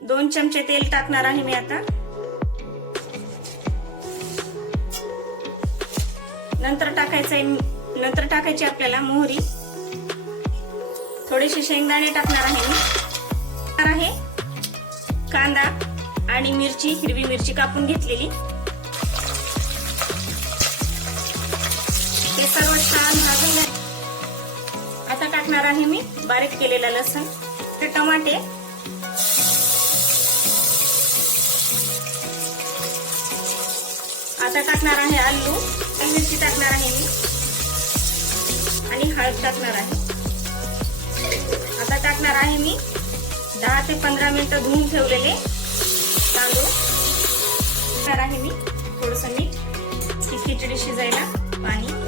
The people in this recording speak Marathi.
2 चमचे तेल टाकणार आहे मी आता. नंतर टाकायची आपल्याला मोहरी. थोडेसे शेंगदाणे टाकणार आहे. कांदा आणि मिरची, हिरवी मिरची कापून घेतलेली. हे सर्व छान भाजून घ्या. आता टाकणार आहे मी बारीक केलेला लसूण, टमाटे, आता टाकणार आहे आलू, मिरची टाकणार आहे मी आणि हळद टाकणार आहे. आता टाकणार आहे मी 10 ते 15 मिनिटं धुवून ठेवलेले तांदूळ. टाकणार आहे मी थोडंसं मीठ, ही खिचडी शिजायला पाणी.